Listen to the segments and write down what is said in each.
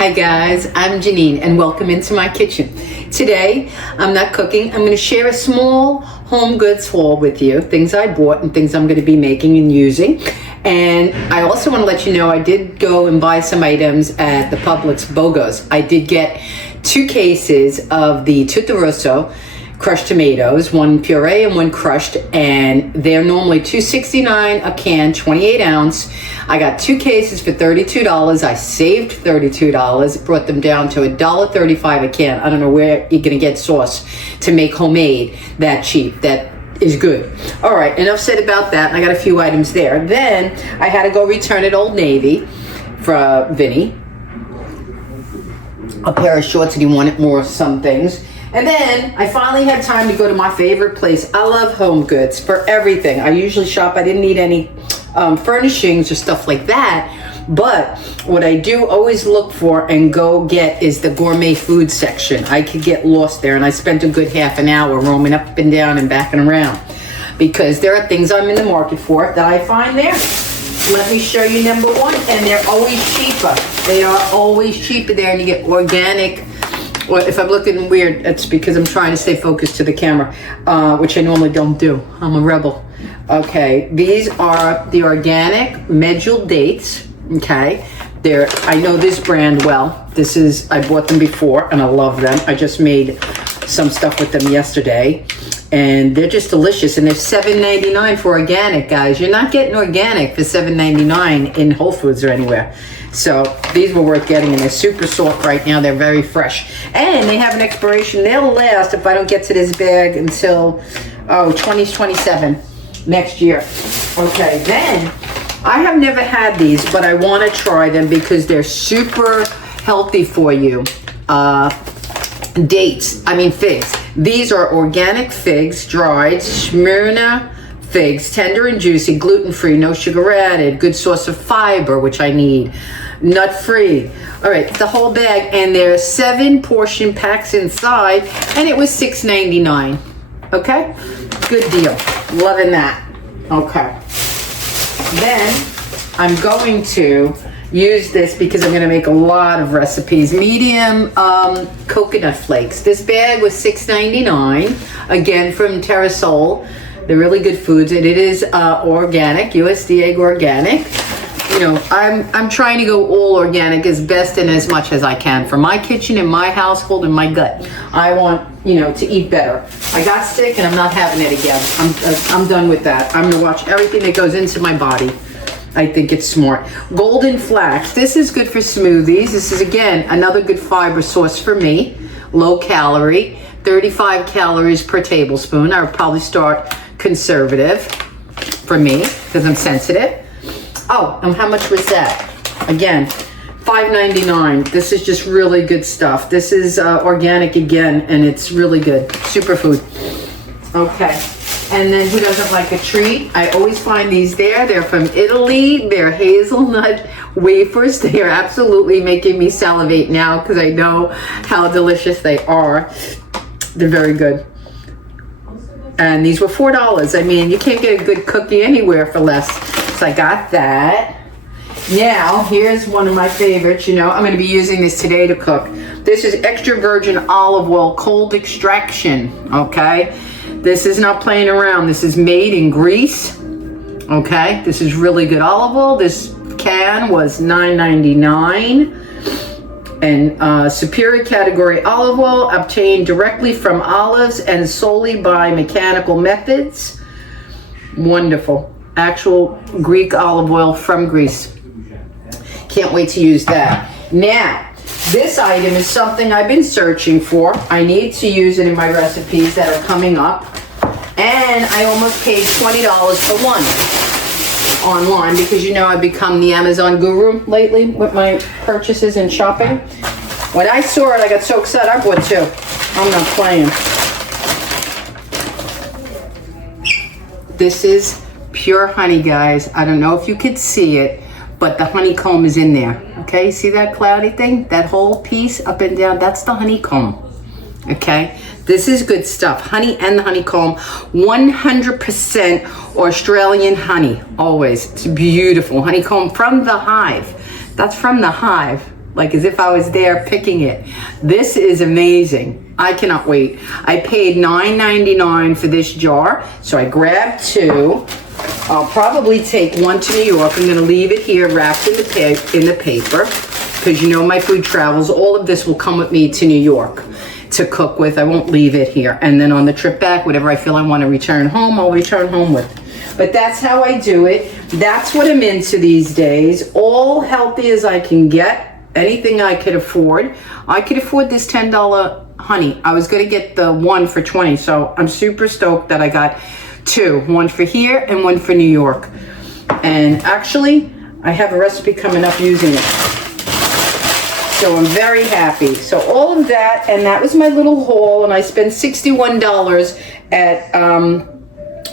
Hi guys, I'm Janine and welcome into my kitchen. Today, I'm not cooking. I'm going to share a small home goods haul with you, things I bought and things I'm going to be making and using. And I also want to let you know I did go and buy some items at the Publix BOGOs. I did get 2 cases of the Tutto Rosso crushed tomatoes, one puree and one crushed, and they're normally $2.69 a can, 28 ounce. I got 2 cases for $32. I saved $32, brought them down to $1.35 a can. I don't know where you're gonna get sauce to make homemade that cheap. That is good. All right, enough said about that. I got a few items there. Then I had to go return at Old Navy for Vinny a pair of shorts, and he wanted more some things. And then I finally had time to go to my favorite place. I love Homegoods for everything. I usually shop. I didn't need any furnishings or stuff like that. But what I do always look for and go get is the gourmet food section. I could get lost there, and I spent a good half an hour roaming up and down and back and around because there are things I'm in the market for that I find there. Let me show you number one, and they're always cheaper. They are always cheaper there, and you get organic. Well, if I'm looking weird, it's because I'm trying to stay focused to the camera, which I normally don't do. I'm a rebel. Okay, these are the organic medjool dates. Okay, I know this brand well. I bought them before and I love them. I just made some stuff with them yesterday, and they're just delicious. And they're $7.99 for organic, guys. You're not getting organic for $7.99 in Whole Foods or anywhere. So these were worth getting, and they're super soft right now. They're very fresh, and they have an expiration. They'll last if I don't get to this bag until 2027 next year. Okay, then I have never had these, but I want to try them because they're super healthy for you. Figs. These are organic figs, dried Smyrna figs, tender and juicy, gluten-free, no sugar added, good source of fiber, which I need, nut-free. All right, the whole bag, and there's 7 portion packs inside, and it was $6.99. Okay, good deal. Loving that. Okay. Then I'm going to use this because I'm going to make a lot of recipes. Medium coconut flakes. This bag was $6.99, again from Terrasol. They're really good foods, and it is organic, USDA organic. You know, I'm trying to go all organic as best and as much as I can for my kitchen and my household and my gut. I want, to eat better. I got sick and I'm not having it again. I'm done with that. I'm gonna watch everything that goes into my body. I think it's smart. Golden flax. This is good for smoothies. This is, again, another good fiber source for me. Low calorie, 35 calories per tablespoon. I would probably start conservative for me because I'm sensitive. Oh, and how much was that? Again, $5.99. This is just really good stuff. This is organic again, and it's really good. Superfood. Okay. And then who doesn't like a treat? I always find these there. They're from Italy. They're hazelnut wafers. They are absolutely making me salivate now because I know how delicious they are. They're very good. And these were $4. I mean, you can't get a good cookie anywhere for less. So I got that. Now, here's one of my favorites. I'm going to be using this today to cook. This is extra virgin olive oil, cold extraction. Okay. This is not playing around. This is made in Greece. Okay. This is really good olive oil. This can was $9.99. And superior category olive oil obtained directly from olives and solely by mechanical methods. Wonderful. Actual Greek olive oil from Greece. Can't wait to use that. Now, this item is something I've been searching for. I need to use it in my recipes that are coming up. And I almost paid $20 for one online because I've become the Amazon guru lately with my purchases and shopping. When I saw it, I got so excited. I bought 2. I'm not playing. This is pure honey, guys. I don't know if you could see it, but the honeycomb is in there. Okay, see that cloudy thing? That whole piece up and down, that's the honeycomb. Okay, this is good stuff. Honey and the honeycomb, 100% Australian honey, always. It's beautiful. Honeycomb from the hive. That's from the hive. like as if I was there picking it. This is amazing. I cannot wait. I paid $9.99 for this jar, so I grabbed 2. I'll probably take 1 to New York. I'm gonna leave it here wrapped in the paper, because you know my food travels. All of this will come with me to New York to cook with. I won't leave it here. And then on the trip back, whatever I feel I want to return home, I'll return home with. But that's how I do it. That's what I'm into these days. All healthy as I can get. Anything I could afford. I could afford this $10 honey. I was going to get the 1 for 20, so I'm super stoked that I got 2. 1 for here and 1 for New York. And actually, I have a recipe coming up using it. So I'm very happy. So all of that, and that was my little haul, and I spent $61 at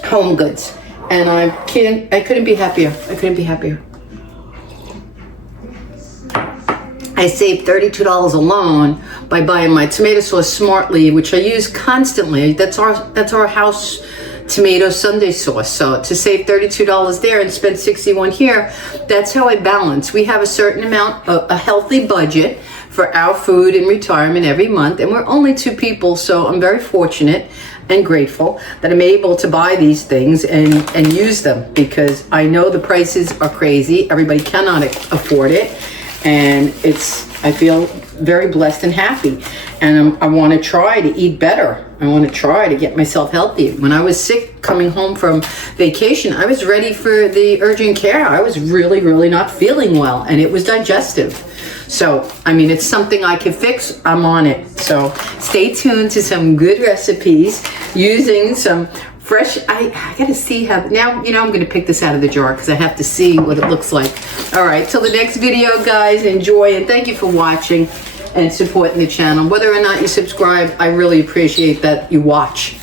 Homegoods. And I couldn't be happier. I couldn't be happier. I saved $32 alone by buying my tomato sauce Smartly, which I use constantly. That's our house tomato Sunday sauce. So to save $32 there and spend $61 here, that's how I balance. We have a certain amount of a healthy budget for our food and retirement every month, and we're only 2 people, so I'm very fortunate and grateful that I'm able to buy these things and use them, because I know the prices are crazy. Everybody cannot afford it, and I feel very blessed and happy. And I want to try to eat better. I want to try to get myself healthy. When I was sick coming home from vacation, I was ready for the urgent care. I was really, really not feeling well, and it was digestive. So, I mean, it's something I can fix. I'm on it. So stay tuned to some good recipes using some fresh. I gotta see how, now, you know, I'm gonna pick this out of the jar because I have to see what it looks like. All right, till the next video, guys, enjoy, and thank you for watching and supporting the channel. Whether or not you subscribe, I really appreciate that you watch.